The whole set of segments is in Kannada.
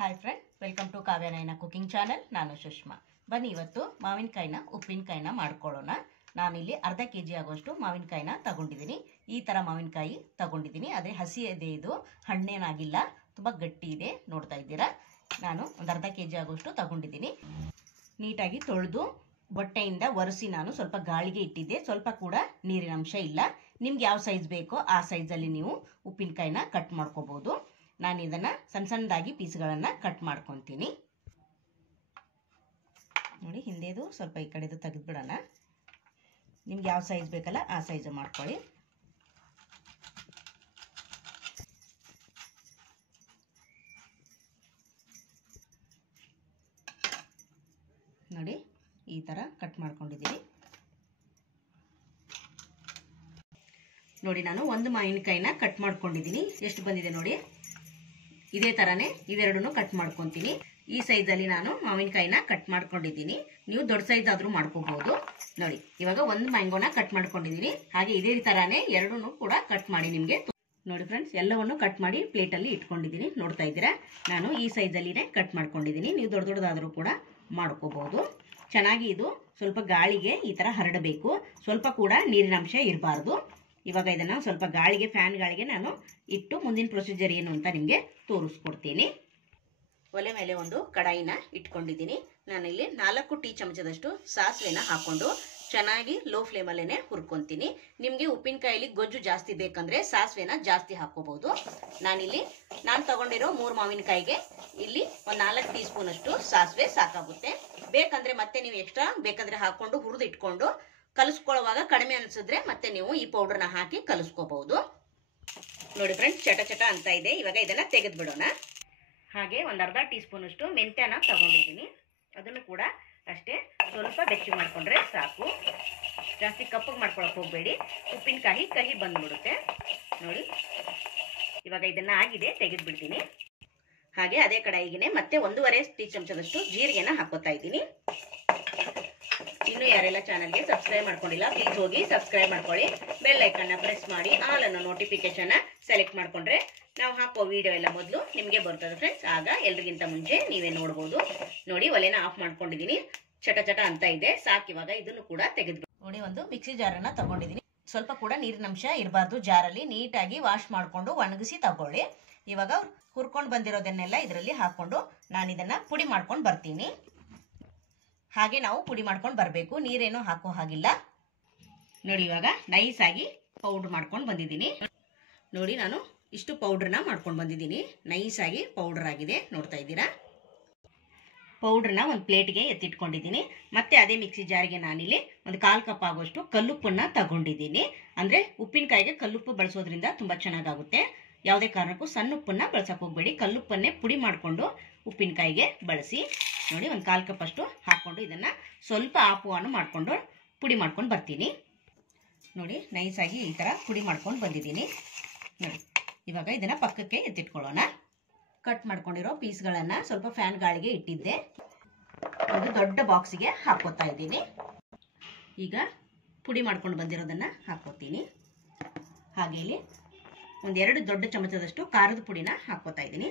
Hi friend, welcome to Kavyanayana cooking channel. ನಾನು ಸುಷ್ಮಾ. ಬನ್ನಿ ಇವತ್ತು ಮಾವಿನಕಾಯಿನ ಉಪ್ಪಿನಕಾಯಿನ ಮಾಡ್ಕೊಳ್ಳೋಣ. ನಾನಿಲ್ಲಿ ಅರ್ಧ ಕೆಜಿ ಆಗೋಷ್ಟು ಮಾವಿನಕಾಯಿನ ತಗೊಂಡಿದ್ದೀನಿ. ಈ ಥರ ಮಾವಿನಕಾಯಿ ತಗೊಂಡಿದ್ದೀನಿ. ಅದೇ ಹಸಿ ಇದೆ, ಇದು ಹಣ್ಣೇನಾಗಿಲ್ಲ, ತುಂಬ ಗಟ್ಟಿ ಇದೆ. ನೋಡ್ತಾ ಇದ್ದೀರಾ, ನಾನು ಒಂದು ಅರ್ಧ ಕೆಜಿ ಆಗೋಷ್ಟು ತಗೊಂಡಿದ್ದೀನಿ. ನೀಟಾಗಿ ತೊಳೆದು ಬಟ್ಟೆಯಿಂದ ಒರೆಸಿ ನಾನು ಸ್ವಲ್ಪ ಗಾಳಿಗೆ ಇಟ್ಟಿದ್ದೆ. ಸ್ವಲ್ಪ ಕೂಡ ನೀರಿನ ಅಂಶ ಇಲ್ಲ. ನಿಮ್ಗೆ ಯಾವ ಸೈಜ್ ಬೇಕೋ ಆ ಸೈಜಲ್ಲಿ ನೀವು ಉಪ್ಪಿನಕಾಯಿನ ಕಟ್ ಮಾಡ್ಕೋಬೋದು. ನಾನು ಇದನ್ನು ಸಣ್ಣ ಸಣ್ಣದಾಗಿ ಪೀಸ್ಗಳನ್ನು ಕಟ್ ಮಾಡ್ಕೊತೀನಿ. ನೋಡಿ, ಹಿಂದೆದು ಸ್ವಲ್ಪ ಈ ಕಡೆದು ತೆಗೆದುಬಿಡೋಣ. ನಿಮ್ಗೆ ಯಾವ ಸೈಜ್ ಬೇಕಲ್ಲ ಆ ಸೈಜ್ ಮಾಡ್ಕೊಳ್ಳಿ. ನೋಡಿ, ಈ ಥರ ಕಟ್ ಮಾಡ್ಕೊಂಡಿದ್ದೀನಿ. ನೋಡಿ, ನಾನು ಒಂದು ಮಾವಿನಕಾಯಿನ ಕಟ್ ಮಾಡ್ಕೊಂಡಿದ್ದೀನಿ. ಎಷ್ಟು ಬಂದಿದೆ ನೋಡಿ, ಇದೇ ಥರನೇ ಇವೆರಡನ್ನು ಕಟ್ ಮಾಡ್ಕೊತೀನಿ. ಈ ಸೈಜಲ್ಲಿ ನಾನು ಮಾವಿನಕಾಯಿನ ಕಟ್ ಮಾಡ್ಕೊಂಡಿದ್ದೀನಿ. ನೀವು ದೊಡ್ಡ ಸೈಜ್ ಆದರೂ ಮಾಡ್ಕೋಬಹುದು. ನೋಡಿ, ಇವಾಗ ಒಂದು ಮ್ಯಾಂಗೋನ ಕಟ್ ಮಾಡ್ಕೊಂಡಿದ್ದೀನಿ. ಹಾಗೆ ಇದೇ ಥರನೇ ಎರಡನ್ನೂ ಕೂಡ ಕಟ್ ಮಾಡಿ ನಿಮಗೆ ನೋಡಿ ಫ್ರೆಂಡ್ಸ್, ಎಲ್ಲವನ್ನು ಕಟ್ ಮಾಡಿ ಪ್ಲೇಟಲ್ಲಿ ಇಟ್ಕೊಂಡಿದ್ದೀನಿ. ನೋಡ್ತಾ ಇದ್ದೀರಾ, ನಾನು ಈ ಸೈಜಲ್ಲಿನೇ ಕಟ್ ಮಾಡ್ಕೊಂಡಿದ್ದೀನಿ. ನೀವು ದೊಡ್ಡ ದೊಡ್ಡದಾದರೂ ಕೂಡ ಮಾಡ್ಕೋಬಹುದು. ಚೆನ್ನಾಗಿ ಇದು ಸ್ವಲ್ಪ ಗಾಳಿಗೆ ಈ ಥರ ಹರಡಬೇಕು. ಸ್ವಲ್ಪ ಕೂಡ ನೀರಿನ ಅಂಶ ಇರಬಾರ್ದು. ಇವಾಗ ಇದನ್ನು ಸ್ವಲ್ಪ ಗಾಳಿಗೆ, ಫ್ಯಾನ್ ಗಾಳಿಗೆ ನಾನು ಇಟ್ಟು ಮುಂದಿನ ಪ್ರೊಸೀಜರ್ ಏನು ಅಂತ ನಿಮಗೆ ತೋರಿಸ್ಕೊಡ್ತೀನಿ. ಒಲೆ ಮೇಲೆ ಒಂದು ಕಡಾಯಿನ ಇಟ್ಕೊಂಡಿದ್ದೀನಿ. ನಾನಿಲ್ಲಿ 4 ಟೀ ಚಮಚದಷ್ಟು ಸಾಸಿವೆನ ಹಾಕೊಂಡು ಚೆನ್ನಾಗಿ ಲೋ ಫ್ಲೇಮಲ್ಲೇ ಹುರ್ಕೊತೀನಿ. ನಿಮಗೆ ಉಪ್ಪಿನಕಾಯಲ್ಲಿ ಗೊಜ್ಜು ಜಾಸ್ತಿ ಬೇಕಂದ್ರೆ ಸಾಸಿವೆನ ಜಾಸ್ತಿ ಹಾಕೋಬಹುದು. ನಾನು ತಗೊಂಡಿರೋ 3 ಮಾವಿನಕಾಯಿಗೆ ಇಲ್ಲಿ ಒಂದು 4 ಟೀ ಸ್ಪೂನ್ ಅಷ್ಟು ಸಾಸಿವೆ ಸಾಕಾಗುತ್ತೆ. ಬೇಕಂದ್ರೆ ಮತ್ತೆ ನೀವು ಎಕ್ಸ್ಟ್ರಾ ಬೇಕಂದ್ರೆ ಹಾಕೊಂಡು ಹುರಿದು ಇಟ್ಕೊಂಡು ಕಲಿಸ್ಕೊಳ್ಳುವಾಗ ಕಡಿಮೆ ಅನಿಸಿದ್ರೆ ಮತ್ತೆ ನೀವು ಈ ಪೌಡರ್ನ ಹಾಕಿ ಕಲಿಸ್ಕೋಬಹುದು. ನೋಡಿ ಫ್ರೆಂಡ್ಸ್, ಚಟ ಚಟ ಅಂತ ಇದೆ. ಇವಾಗ ಇದನ್ನ ತೆಗೆದು ಬಿಡೋಣ. ಹಾಗೆ ಒಂದು ಅರ್ಧ ಟೀ ಸ್ಪೂನ್ ಅಷ್ಟು ಮೆಂತ್ಯನ ತಗೊಂಡಿದ್ದೀನಿ. ಅದನ್ನು ಕೂಡ ಅಷ್ಟೇ ಸ್ವಲ್ಪ ಬೆಚ್ಚಗೆ ಮಾಡ್ಕೊಂಡ್ರೆ ಸಾಕು. ಜಾಸ್ತಿ ಕಪ್ಪಗೆ ಮಾಡ್ಕೊಳಕ್ ಹೋಗಬೇಡಿ, ಉಪ್ಪಿನಕಾಯಿ ಕಹಿ ಬಂದ್ಬಿಡುತ್ತೆ. ನೋಡಿ, ಇವಾಗ ಇದನ್ನ ಆಗಿದೆ, ತೆಗೆದು ಬಿಡ್ತೀನಿ. ಹಾಗೆ ಅದೇ ಕಡಾಯಿಗೆ ಮತ್ತೆ 1.5 ಟೀ ಚಮಚದಷ್ಟು ಜೀರಿಗೆನ ಹಾಕೋತಾ ಇದ್ದೀನಿ. ಇನ್ನು ಯಾರೆಲ್ಲ ಚಾನಲ್ಗೆ ಸಬ್ಸ್ಕ್ರೈಬ್ ಮಾಡ್ಕೊಂಡಿಲ್ಲ ಪ್ಲೀಸ್ ಹೋಗಿ ಸಬ್ಸ್ಕ್ರೈಬ್ ಮಾಡ್ಕೊಳ್ಳಿ. ಬೆಲ್ ಐಕನ್ನ ಪ್ರೆಸ್ ಮಾಡಿ ಆಲ್ ಅನ್ನೋ ನೋಟಿಫಿಕೇಶನ್ ಸೆಲೆಕ್ಟ್ ಮಾಡ್ಕೊಂಡ್ರೆ ನಾವು ಹಾಕೋ ವಿಡಿಯೋ ಎಲ್ಲ ಮೊದಲು ನಿಮಗೆ ಬರ್ತದೆ ಫ್ರೆಂಡ್ಸ್. ಆಗ ಎಲ್ರಿಗಿಂತ ಮುಂಚೆ ನೀವೇ ನೋಡ್ಬೋದು. ನೋಡಿ, ಒಲೆನ ಆಫ್ ಮಾಡ್ಕೊಂಡಿದ್ದೀನಿ. ಚಟ ಚಟ ಅಂತ ಇದೆ, ಸಾಕು. ಇವಾಗ ಇದನ್ನು ಕೂಡ ತೆಗೆದು ನೋಡಿ, ಒಂದು ಮಿಕ್ಸಿ ಜಾರನ್ನ ತಗೊಂಡಿದ್ದೀನಿ. ಸ್ವಲ್ಪ ಕೂಡ ನೀರಿನ ಅಂಶ ಇರಬಾರ್ದು. ಜಾರಲ್ಲಿ ನೀಟಾಗಿ ವಾಶ್ ಮಾಡಿಕೊಂಡು ಒಣಗಿಸಿ ತಗೊಳ್ಳಿ. ಇವಾಗ ಹುರ್ಕೊಂಡು ಬಂದಿರೋದನ್ನೆಲ್ಲ ಇದರಲ್ಲಿ ಹಾಕೊಂಡು ನಾನು ಇದನ್ನ ಪುಡಿ ಮಾಡ್ಕೊಂಡು ಬರ್ತೀನಿ. ಹಾಗೆ ನಾವು ಪುಡಿ ಮಾಡ್ಕೊಂಡು ಬರಬೇಕು, ನೀರೇನು ಹಾಕೋ ಹಾಗಿಲ್ಲ. ನೋಡಿ, ಇವಾಗ ನೈಸ್ ಆಗಿ ಪೌಡ್ರ್ ಮಾಡ್ಕೊಂಡು ಬಂದಿದ್ದೀನಿ. ನೋಡಿ, ನಾನು ಇಷ್ಟು ಪೌಡ್ರನ್ನ ಮಾಡ್ಕೊಂಡು ಬಂದಿದ್ದೀನಿ. ನೈಸ್ ಆಗಿ ಪೌಡರ್ ಆಗಿದೆ, ನೋಡ್ತಾ ಇದ್ದೀರಾ. ಪೌಡ್ರನ್ನ ಒಂದು ಪ್ಲೇಟ್ಗೆ ಎತ್ತಿಟ್ಕೊಂಡಿದ್ದೀನಿ. ಮತ್ತೆ ಅದೇ ಮಿಕ್ಸಿ ಜಾರಿಗೆ ನಾನಿಲ್ಲಿ ಒಂದು 1/4 ಕಪ್ ಆಗೋಷ್ಟು ಕಲ್ಲುಪ್ಪನ್ನ ತಗೊಂಡಿದ್ದೀನಿ. ಅಂದರೆ ಉಪ್ಪಿನಕಾಯಿಗೆ ಕಲ್ಲುಪ್ಪು ಬಳಸೋದ್ರಿಂದ ತುಂಬ ಚೆನ್ನಾಗಾಗುತ್ತೆ. ಯಾವುದೇ ಕಾರಣಕ್ಕೂ ಸಣ್ಣ ಉಪ್ಪನ್ನ ಬಳಸಕ್ಕೆ ಹೋಗಬೇಡಿ. ಕಲ್ಲುಪ್ಪನ್ನೇ ಪುಡಿ ಮಾಡಿಕೊಂಡು ಉಪ್ಪಿನಕಾಯಿಗೆ ಬಳಸಿ. ನೋಡಿ, ಒಂದು 1/4 ಕಪ್ ಅಷ್ಟು ಹಾಕ್ಕೊಂಡು ಇದನ್ನು ಸ್ವಲ್ಪ ಆಪುವನ್ನು ಮಾಡಿಕೊಂಡು ಪುಡಿ ಮಾಡ್ಕೊಂಡು ಬರ್ತೀನಿ. ನೋಡಿ, ನೈಸಾಗಿ ಈ ಥರ ಪುಡಿ ಮಾಡ್ಕೊಂಡು ಬಂದಿದ್ದೀನಿ. ನೋಡಿ, ಇವಾಗ ಇದನ್ನು ಪಕ್ಕಕ್ಕೆ ಎತ್ತಿಟ್ಕೊಳ್ಳೋಣ. ಕಟ್ ಮಾಡ್ಕೊಂಡಿರೋ ಪೀಸ್ಗಳನ್ನು ಸ್ವಲ್ಪ ಫ್ಯಾನ್ ಗಾಳಿಗೆ ಇಟ್ಟಿದ್ದೆ. ಒಂದು ದೊಡ್ಡ ಬಾಕ್ಸಿಗೆ ಹಾಕೋತಾ ಇದ್ದೀನಿ. ಈಗ ಪುಡಿ ಮಾಡ್ಕೊಂಡು ಬಂದಿರೋದನ್ನು ಹಾಕೋತೀನಿ. ಹಾಗೆ ಇಲ್ಲಿ 1-2 ದೊಡ್ಡ ಚಮಚದಷ್ಟು ಖಾರದ ಪುಡಿನ ಹಾಕೋತಾ ಇದ್ದೀನಿ.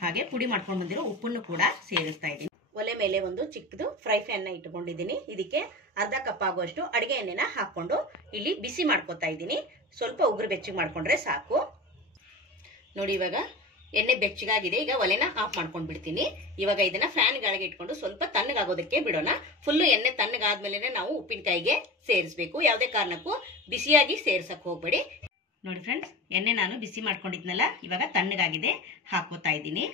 ಹಾಗೆ ಪುಡಿ ಮಾಡ್ಕೊಂಡು ಬಂದಿರೋ ಉಪ್ಪನ್ನು ಕೂಡ ಸೇರಿಸ್ತಾ ಇದ್ದೀನಿ. ಒಲೆ ಮೇಲೆ ಒಂದು ಚಿಕ್ಕದು ಫ್ರೈ ಪ್ಯಾನ್ನ ಇಟ್ಕೊಂಡಿದ್ದೀನಿ. ಇದಕ್ಕೆ ಅರ್ಧ ಕಪ್ ಆಗುವಷ್ಟು ಅಡಿಗೆ ಎಣ್ಣೆನ ಹಾಕೊಂಡು ಇಲ್ಲಿ ಬಿಸಿ ಮಾಡ್ಕೊತಾ ಇದ್ದೀನಿ. ಸ್ವಲ್ಪ ಉಗುರು ಬೆಚ್ಚಗೆ ಮಾಡ್ಕೊಂಡ್ರೆ ಸಾಕು. ನೋಡಿ, ಇವಾಗ ಎಣ್ಣೆ ಬೆಚ್ಚಗಾಗಿದೆ. ಈಗ ಒಲೆನ ಆಫ್ ಮಾಡ್ಕೊಂಡು ಬಿಡ್ತೀನಿ. ಇವಾಗ ಇದನ್ನ ಫ್ಯಾನ್ ಗಾಳಿಗೆ ಇಟ್ಕೊಂಡು ಸ್ವಲ್ಪ ತಣ್ಣಗಾಗೋದಕ್ಕೆ ಬಿಡೋಣ. ಫುಲ್ಲು ಎಣ್ಣೆ ತಣ್ಣಗಾದ್ಮೇಲೆ ನಾವು ಉಪ್ಪಿನಕಾಯಿಗೆ ಸೇರಿಸಬೇಕು. ಯಾವುದೇ ಕಾರಣಕ್ಕೂ ಬಿಸಿಯಾಗಿ ಸೇರ್ಸಕ್ ಹೋಗ್ಬೇಡಿ. ನೋಡಿ ಫ್ರೆಂಡ್ಸ್, ಎಣ್ಣೆ ನಾನು ಬಿಸಿ ಮಾಡ್ಕೊಂಡಿದ್ನಲ್ಲ, ಇವಾಗ ತಣ್ಣಗಾಗಿದೆ, ಹಾಕೋತಾ ಇದ್ದೀನಿ.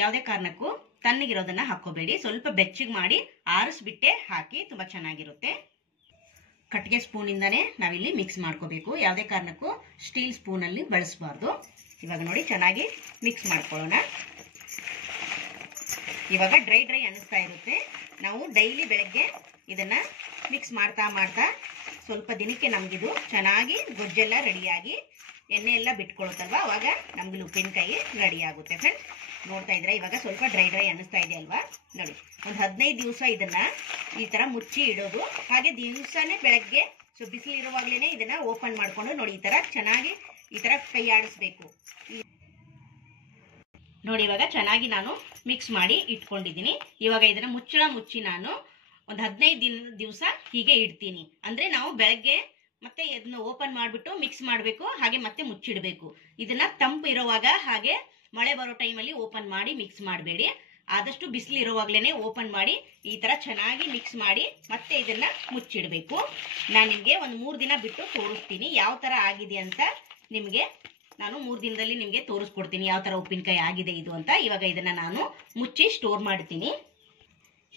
ಯಾವುದೇ ಕಾರಣಕ್ಕೂ ತಣ್ಣಗಿರೋದನ್ನ ಹಾಕೋಬೇಡಿ. ಸ್ವಲ್ಪ ಬೆಚ್ಚಗೆ ಮಾಡಿ ಆರಿಸ್ಬಿಟ್ಟೆ ಹಾಕಿ, ತುಂಬ ಚೆನ್ನಾಗಿರುತ್ತೆ. ಕಟ್ಟಿಗೆ ಸ್ಪೂನಿಂದಾನೇ ನಾವಿಲ್ಲಿ ಮಿಕ್ಸ್ ಮಾಡ್ಕೋಬೇಕು. ಯಾವುದೇ ಕಾರಣಕ್ಕೂ ಸ್ಟೀಲ್ ಸ್ಪೂನಲ್ಲಿ ಬಳಸಬಾರ್ದು. ಇವಾಗ ನೋಡಿ, ಚೆನ್ನಾಗಿ ಮಿಕ್ಸ್ ಮಾಡ್ಕೊಳ್ಳೋಣ. ಇವಾಗ ಡ್ರೈ ಅನ್ನಿಸ್ತಾ ಇರುತ್ತೆ. ನಾವು ಡೈಲಿ ಬೆಳಗ್ಗೆ ಇದನ್ನ ಮಿಕ್ಸ್ ಮಾಡ್ತಾ ಮಾಡ್ತಾ ಸ್ವಲ್ಪ ದಿನಕ್ಕೆ ನಮಗಿದು ಚೆನ್ನಾಗಿ ಗೊಜ್ಜೆಲ್ಲ ರೆಡಿಯಾಗಿ ಎಣ್ಣೆ ಎಲ್ಲ ಬಿಟ್ಕೊಳ್ಳುತ್ತಲ್ವ, ಅವಾಗ ನಮ್ಗೆ ಉಪ್ಪಿನಕಾಯಿ ರೆಡಿ ಆಗುತ್ತೆ ಫ್ರೆಂಡ್ಸ್. ನೋಡ್ತಾ ಇದ್ರೆ ಇವಾಗ ಸ್ವಲ್ಪ ಡ್ರೈ ಅನ್ನಿಸ್ತಾ ಇದೆ ಅಲ್ವಾ. ನೋಡಿ, ಒಂದು 15 ದಿವಸ ಇದನ್ನ ಈ ತರ ಮುಚ್ಚಿ ಇಡೋದು. ಹಾಗೆ ದಿವಸನೇ ಬೆಳಗ್ಗೆ ಸೊ ಬಿಸಿಲಿರುವಾಗಲೇ ಇದನ್ನ ಓಪನ್ ಮಾಡ್ಕೊಂಡು ನೋಡಿ ಈ ತರ ಚೆನ್ನಾಗಿ ಈ ತರ ಕೈ ಆಡಿಸ್ಬೇಕು. ನೋಡಿ ಇವಾಗ ಚೆನ್ನಾಗಿ ನಾನು ಮಿಕ್ಸ್ ಮಾಡಿ ಇಟ್ಕೊಂಡಿದ್ದೀನಿ. ಇವಾಗ ಇದನ್ನ ಮುಚ್ಚಳ ಮುಚ್ಚಿ ನಾನು ಒಂದು 15 ದಿವಸ ಹೀಗೆ ಇಡ್ತೀನಿ. ಅಂದ್ರೆ ನಾವು ಬೆಳಗ್ಗೆ ಮತ್ತೆ ಇದನ್ನ ಓಪನ್ ಮಾಡಿಬಿಟ್ಟು ಮಿಕ್ಸ್ ಮಾಡಬೇಕು, ಹಾಗೆ ಮತ್ತೆ ಮುಚ್ಚಿಡಬೇಕು. ಇದನ್ನ ತಂಪು ಇರುವಾಗ ಹಾಗೆ ಮಳೆ ಬರೋ ಟೈಮಲ್ಲಿ ಓಪನ್ ಮಾಡಿ ಮಿಕ್ಸ್ ಮಾಡಬೇಡಿ. ಆದಷ್ಟು ಬಿಸಿಲು ಇರುವಾಗ್ಲೇನೆ ಓಪನ್ ಮಾಡಿ ಈ ತರ ಚೆನ್ನಾಗಿ ಮಿಕ್ಸ್ ಮಾಡಿ ಮತ್ತೆ ಇದನ್ನ ಮುಚ್ಚಿಡಬೇಕು. ನಾನು ನಿಮಗೆ ಒಂದು 3 ದಿನ ಬಿಟ್ಟು ತೋರಿಸ್ತೀನಿ ಯಾವ ತರ ಆಗಿದೆ ಅಂತ. ನಿಮಗೆ ನಾನು 3 ದಿನದಲ್ಲಿ ನಿಮಗೆ ತೋರಿಸ್ಕೊಡ್ತೀನಿ ಯಾವ ತರ ಉಪ್ಪಿನಕಾಯಿ ಆಗಿದೆ ಇದು ಅಂತ. ಇವಾಗ ಇದನ್ನ ನಾನು ಮುಚ್ಚಿ ಸ್ಟೋರ್ ಮಾಡ್ತೀನಿ.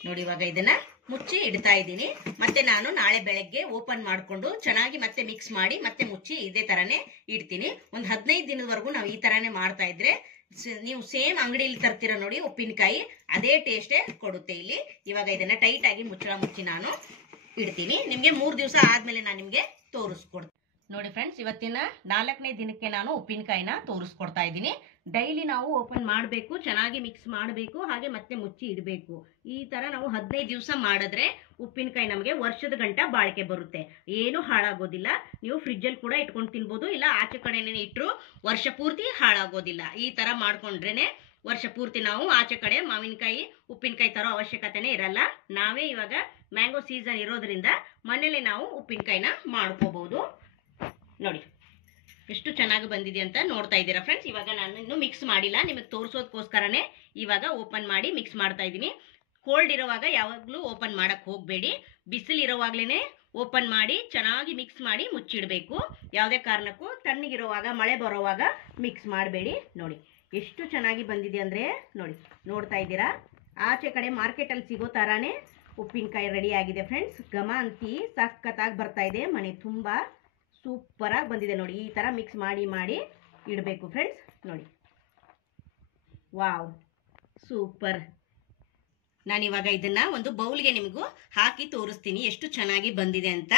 ನೋಡಿ ಇವಾಗ ಇದನ್ನ ಮುಚ್ಚಿ ಇಡ್ತಾ ಇದ್ದೀನಿ. ಮತ್ತೆ ನಾನು ನಾಳೆ ಬೆಳಗ್ಗೆ ಓಪನ್ ಮಾಡಿಕೊಂಡು ಚೆನ್ನಾಗಿ ಮತ್ತೆ ಮಿಕ್ಸ್ ಮಾಡಿ ಮತ್ತೆ ಮುಚ್ಚಿ ಇದೇ ತರನೇ ಇಡ್ತೀನಿ. ಒಂದು 15 ದಿನದವರೆಗೂ ನಾವು ಈ ತರನೇ ಮಾಡ್ತಾ ಇದ್ರೆ ನೀವು ಸೇಮ್ ಅಂಗಡಿಯಲ್ಲಿ ತರ್ತೀರ ನೋಡಿ ಉಪ್ಪಿನಕಾಯಿ, ಅದೇ ಟೇಸ್ಟೇ ಕೊಡುತ್ತೆ ಇಲ್ಲಿ. ಇವಾಗ ಇದನ್ನ ಟೈಟ್ ಆಗಿ ಮುಚ್ಚಳ ಮುಚ್ಚಿ ನಾನು ಇಡ್ತೀನಿ. ನಿಮ್ಗೆ 3 ದಿವಸ ಆದ್ಮೇಲೆ ನಾನು ನಿಮ್ಗೆ ತೋರಿಸ್ಕೊಡ್ತೀನಿ. ನೋಡಿ ಫ್ರೆಂಡ್ಸ್, ಇವತ್ತಿನ 4ನೇ ದಿನಕ್ಕೆ ನಾನು ಉಪ್ಪಿನಕಾಯಿನ ತೋರಿಸ್ಕೊಡ್ತಾ ಇದ್ದೀನಿ. ಡೈಲಿ ನಾವು ಓಪನ್ ಮಾಡಬೇಕು, ಚೆನ್ನಾಗಿ ಮಿಕ್ಸ್ ಮಾಡಬೇಕು, ಹಾಗೆ ಮತ್ತೆ ಮುಚ್ಚಿ ಇಡಬೇಕು. ಈ ತರ ನಾವು 15 ದಿವಸ ಮಾಡಿದ್ರೆ ಉಪ್ಪಿನಕಾಯಿ ನಮಗೆ ವರ್ಷದ ಗಂಟ ಬಾಳಿಕೆ ಬರುತ್ತೆ, ಏನು ಹಾಳಾಗೋದಿಲ್ಲ. ನೀವು ಫ್ರಿಜ್ಜಲ್ಲಿ ಕೂಡ ಇಟ್ಕೊಂಡು ತಿನ್ಬೋದು, ಇಲ್ಲ ಆಚೆ ಕಡೆನೇ ಇಟ್ಟರು ವರ್ಷ ಪೂರ್ತಿ ಹಾಳಾಗೋದಿಲ್ಲ. ಈ ತರ ಮಾಡ್ಕೊಂಡ್ರೇನೆ ವರ್ಷ ಪೂರ್ತಿ ನಾವು ಆಚೆ ಕಡೆ ಮಾವಿನಕಾಯಿ ಉಪ್ಪಿನಕಾಯಿ ತರೋ ಅವಶ್ಯಕತೆನೇ ಇರಲ್ಲ. ನಾವೇ ಇವಾಗ ಮ್ಯಾಂಗೋ ಸೀಸನ್ ಇರೋದ್ರಿಂದ ಮನೇಲೆ ನಾವು ಉಪ್ಪಿನಕಾಯಿನ ಮಾಡ್ಕೋಬಹುದು. ನೋಡಿ ಎಷ್ಟು ಚೆನ್ನಾಗಿ ಬಂದಿದೆ ಅಂತ ನೋಡ್ತಾ ಇದ್ದೀರಾ ಫ್ರೆಂಡ್ಸ್. ಇವಾಗ ನಾನು ಇನ್ನೂ ಮಿಕ್ಸ್ ಮಾಡಿಲ್ಲ, ನಿಮಗೆ ತೋರಿಸೋದಕ್ಕೋಸ್ಕರನೇ ಇವಾಗ ಓಪನ್ ಮಾಡಿ ಮಿಕ್ಸ್ ಮಾಡ್ತಾ ಇದ್ದೀನಿ. ಕೋಲ್ಡ್ ಇರುವಾಗ ಯಾವಾಗಲೂ ಓಪನ್ ಮಾಡಕ್ ಹೋಗಬೇಡಿ, ಬಿಸಿಲು ಇರುವಾಗ್ಲೇ ಓಪನ್ ಮಾಡಿ ಚೆನ್ನಾಗಿ ಮಿಕ್ಸ್ ಮಾಡಿ ಮುಚ್ಚಿಡಬೇಕು. ಯಾವುದೇ ಕಾರಣಕ್ಕೂ ತಣ್ಣಗಿರುವಾಗ ಮಳೆ ಬರೋವಾಗ ಮಿಕ್ಸ್ ಮಾಡಬೇಡಿ. ನೋಡಿ ಎಷ್ಟು ಚೆನ್ನಾಗಿ ಬಂದಿದೆ ಅಂದರೆ ನೋಡಿ, ನೋಡ್ತಾ ಇದ್ದೀರಾ. ಆಚೆ ಕಡೆ ಮಾರ್ಕೆಟಲ್ಲಿ ಸಿಗೋ ಥರಾನೇ ಉಪ್ಪಿನಕಾಯಿ ರೆಡಿ ಆಗಿದೆ ಫ್ರೆಂಡ್ಸ್. ಘಮ ಅಂತಿ ಸಖತ್ತಾಗಿ ಬರ್ತಾ ಇದೆ, ಮನೆ ತುಂಬ ಸೂಪರ್ ಆಗಿ ಬಂದಿದೆ. ನೋಡಿ ಈ ತರ ಮಿಕ್ಸ್ ಮಾಡಿ ಮಾಡಿ ಇಡಬೇಕು ಫ್ರೆಂಡ್ಸ್. ನೋಡಿ ವಾವ್ ಸೂಪರ್. ನಾನಿವಾಗ ಇದನ್ನ ಒಂದು ಬೌಲ್ಗೆ ನಿಮಗೂ ಹಾಕಿ ತೋರಿಸ್ತೀನಿ ಎಷ್ಟು ಚೆನ್ನಾಗಿ ಬಂದಿದೆ ಅಂತ.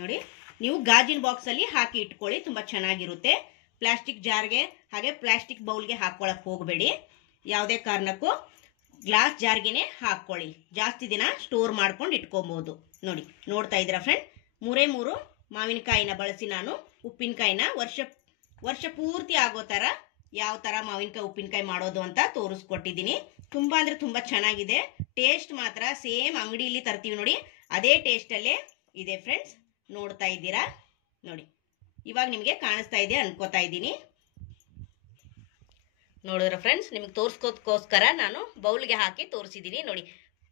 ನೋಡಿ ನೀವು ಗಾಜಿನ ಬಾಕ್ಸ್ ಅಲ್ಲಿ ಹಾಕಿ ಇಟ್ಕೊಳ್ಳಿ, ತುಂಬಾ ಚೆನ್ನಾಗಿರುತ್ತೆ. ಪ್ಲಾಸ್ಟಿಕ್ ಜಾರ್ಗೆ ಹಾಗೆ ಪ್ಲಾಸ್ಟಿಕ್ ಬೌಲ್ಗೆ ಹಾಕೊಳ್ಳಕ್ ಹೋಗಬೇಡಿ. ಯಾವುದೇ ಕಾರಣಕ್ಕೂ ಗ್ಲಾಸ್ ಜಾರ್ಗೆನೆ ಹಾಕೊಳ್ಳಿ, ಜಾಸ್ತಿ ದಿನ ಸ್ಟೋರ್ ಮಾಡ್ಕೊಂಡು ಇಟ್ಕೊಬಹುದು. ನೋಡಿ ನೋಡ್ತಾ ಇದ್ದೀರಾ ಫ್ರೆಂಡ್, 3 ಮಾವಿನಕಾಯಿನ ಬಳಸಿ ನಾನು ಉಪ್ಪಿನಕಾಯಿನ ವರ್ಷ ಪೂರ್ತಿ ಆಗೋ ತರ ಯಾವ ತರ ಮಾವಿನಕಾಯಿ ಉಪ್ಪಿನಕಾಯಿ ಮಾಡೋದು ಅಂತ ತೋರಿಸ್ಕೊಟ್ಟಿದ್ದೀನಿ. ತುಂಬಾ ಅಂದ್ರೆ ತುಂಬಾ ಚೆನ್ನಾಗಿದೆ. ಟೇಸ್ಟ್ ಮಾತ್ರ ಸೇಮ್ ಅಂಗಡಿಯಲ್ಲಿ ತರ್ತೀವಿ ನೋಡಿ ಅದೇ ಟೇಸ್ಟ್ ಅಲ್ಲೇ ಇದೆ ಫ್ರೆಂಡ್ಸ್. ನೋಡ್ತಾ ಇದ್ದೀರಾ ನೋಡಿ, ಇವಾಗ ನಿಮಗೆ ಕಾಣಿಸ್ತಾ ಇದೆ ಅನ್ಕೋತಾ ಇದ್ದೀನಿ. ನೋಡಿದ್ರ ಫ್ರೆಂಡ್ಸ್, ನಿಮಗೆ ತೋರಿಸ್ಕೋದಕ್ಕೋಸ್ಕರ ನಾನು ಬೌಲ್ಗೆ ಹಾಕಿ ತೋರಿಸಿದ್ದೀನಿ. ನೋಡಿ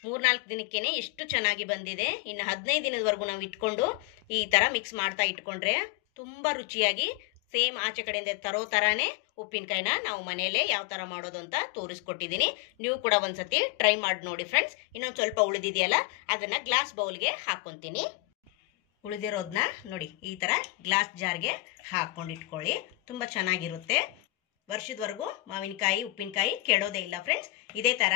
3-4 ದಿನಕ್ಕೇನೆ ಎಷ್ಟು ಚೆನ್ನಾಗಿ ಬಂದಿದೆ. ಇನ್ನು 15 ದಿನದವರೆಗೂ ನಾವು ಇಟ್ಕೊಂಡು ಈ ತರ ಮಿಕ್ಸ್ ಮಾಡ್ತಾ ಇಟ್ಕೊಂಡ್ರೆ ತುಂಬಾ ರುಚಿಯಾಗಿ ಸೇಮ್ ಆಚೆ ಕಡೆಯಿಂದ ತರೋ ತರಾನೇ ಉಪ್ಪಿನಕಾಯಿನ ನಾವು ಮನೆಯಲ್ಲೇ ಯಾವ ತರ ಮಾಡೋದು ಅಂತ ತೋರಿಸ್ಕೊಟ್ಟಿದ್ದೀನಿ. ನೀವು ಕೂಡ ಒಂದ್ಸತಿ ಟ್ರೈ ಮಾಡಿ ನೋಡಿ ಫ್ರೆಂಡ್ಸ್. ಇನ್ನೊಂದು ಸ್ವಲ್ಪ ಉಳಿದಿದೆಯಲ್ಲ ಅದನ್ನ ಗ್ಲಾಸ್ ಬೌಲ್ಗೆ ಹಾಕೊಂತೀನಿ. ಉಳಿದಿರೋದನ್ನ ನೋಡಿ ಈ ತರ ಗ್ಲಾಸ್ ಜಾರ್ಗೆ ಹಾಕೊಂಡು ಇಟ್ಕೊಳ್ಳಿ, ತುಂಬಾ ಚೆನ್ನಾಗಿರುತ್ತೆ. ವರ್ಷದವರೆಗೂ ಮಾವಿನಕಾಯಿ ಉಪ್ಪಿನಕಾಯಿ ಕೆಡೋದೇ ಇಲ್ಲ ಫ್ರೆಂಡ್ಸ್. ಇದೇ ತರ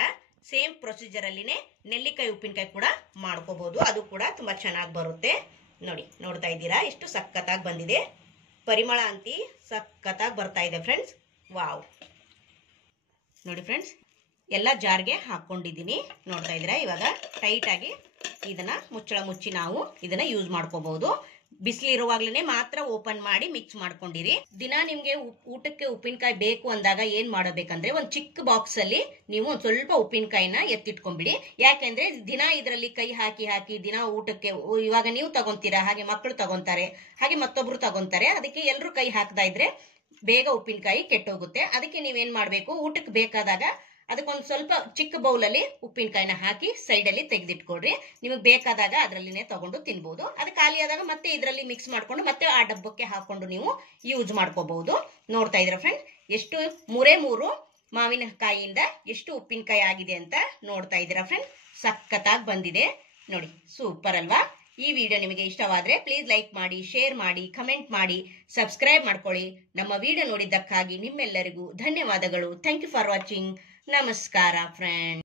ಸೇಮ್ ಪ್ರೊಸೀಜರ್ ಅಲ್ಲಿನೇ ನೆಲ್ಲಿಕಾಯಿ ಉಪ್ಪಿನಕಾಯಿ ಕೂಡ ಮಾಡ್ಕೋಬಹುದು, ಅದು ಕೂಡ ತುಂಬಾ ಚೆನ್ನಾಗಿ ಬರುತ್ತೆ. ನೋಡಿ ನೋಡ್ತಾ ಇದ್ದೀರಾ ಎಷ್ಟು ಸಖತ್ತಾಗಿ ಬಂದಿದೆ. ಪರಿಮಳ ಅಂತಿ ಸಖತ್ತಾಗಿ ಬರ್ತಾ ಇದೆ ಫ್ರೆಂಡ್ಸ್. ವಾವ್. ನೋಡಿ ಫ್ರೆಂಡ್ಸ್, ಎಲ್ಲ ಜಾರ್ಗೆ ಹಾಕೊಂಡಿದ್ದೀನಿ. ನೋಡ್ತಾ ಇದ್ದೀರಾ. ಇವಾಗ ಟೈಟ್ ಆಗಿ ಇದನ್ನ ಮುಚ್ಚಳ ಮುಚ್ಚಿ ನಾವು ಇದನ್ನ ಯೂಸ್ ಮಾಡ್ಕೋಬಹುದು. ಬಿಸಿಲು ಇರುವಾಗ್ಲೇ ಮಾತ್ರ ಓಪನ್ ಮಾಡಿ ಮಿಕ್ಸ್ ಮಾಡ್ಕೊಂಡಿರಿ. ದಿನ ನಿಮ್ಗೆ ಊಟಕ್ಕೆ ಉಪ್ಪಿನಕಾಯಿ ಬೇಕು ಅಂದಾಗ ಏನ್ ಮಾಡಬೇಕಂದ್ರೆ ಒಂದು ಚಿಕ್ಕ ಬಾಕ್ಸ್ ಅಲ್ಲಿ ನೀವು ಒಂದ್ ಸ್ವಲ್ಪ ಉಪ್ಪಿನಕಾಯಿನ ಎತ್ತಿಟ್ಕೊಂಡ್ಬಿಡಿ. ಯಾಕೆಂದ್ರೆ ದಿನ ಇದರಲ್ಲಿ ಕೈ ಹಾಕಿ ಹಾಕಿ ದಿನ ಊಟಕ್ಕೆ ಇವಾಗ ನೀವು ತಗೊಂತೀರಾ, ಹಾಗೆ ಮಕ್ಕಳು ತಗೊಂತಾರೆ, ಹಾಗೆ ಮತ್ತೊಬ್ರು ತಗೊಂತಾರೆ. ಅದಕ್ಕೆ ಎಲ್ರು ಕೈ ಹಾಕ್ತಾ ಇದ್ರೆ ಬೇಗ ಉಪ್ಪಿನಕಾಯಿ ಕೆಟ್ಟೋಗುತ್ತೆ. ಅದಕ್ಕೆ ನೀವೇನ್ ಮಾಡ್ಬೇಕು, ಊಟಕ್ಕೆ ಬೇಕಾದಾಗ ಅದಕ್ಕೊಂದು ಸ್ವಲ್ಪ ಚಿಕ್ಕ ಬೌಲಲ್ಲಿ ಉಪ್ಪಿನಕಾಯಿನ ಹಾಕಿ ಸೈಡ್ ಅಲ್ಲಿ ತೆಗೆದಿಟ್ಕೊಡ್ರಿ. ನಿಮಗೆ ಬೇಕಾದಾಗ ಅದರಲ್ಲಿನೇ ತಗೊಂಡು ತಿನ್ಬಹುದು. ಅದು ಖಾಲಿ ಆದಾಗ ಮತ್ತೆ ಇದರಲ್ಲಿ ಮಿಕ್ಸ್ ಮಾಡ್ಕೊಂಡು ಮತ್ತೆ ಆ ಡಬ್ಬಕ್ಕೆ ಹಾಕೊಂಡು ನೀವು ಯೂಸ್ ಮಾಡ್ಕೋಬಹುದು. ನೋಡ್ತಾ ಇದ್ರ ಫ್ರೆಂಡ್, ಎಷ್ಟು 3 ಮಾವಿನಕಾಯಿಯಿಂದ ಎಷ್ಟು ಉಪ್ಪಿನಕಾಯಿ ಆಗಿದೆ ಅಂತ ನೋಡ್ತಾ ಇದ್ದೀರಾ ಫ್ರೆಂಡ್. ಸಖತ್ತಾಗಿ ಬಂದಿದೆ ನೋಡಿ, ಸೂಪರ್ ಅಲ್ವಾ? ಈ ವಿಡಿಯೋ ನಿಮಗೆ ಇಷ್ಟವಾದ್ರೆ ಪ್ಲೀಸ್ ಲೈಕ್ ಮಾಡಿ, ಶೇರ್ ಮಾಡಿ, ಕಮೆಂಟ್ ಮಾಡಿ, ಸಬ್ಸ್ಕ್ರೈಬ್ ಮಾಡ್ಕೊಳ್ಳಿ. ನಮ್ಮ ವಿಡಿಯೋ ನೋಡಿದ್ದಕ್ಕಾಗಿ ನಿಮ್ಮೆಲ್ಲರಿಗೂ ಧನ್ಯವಾದಗಳು. Thank you for watching. ನಮಸ್ಕಾರ ಫ್ರೆಂಡ್.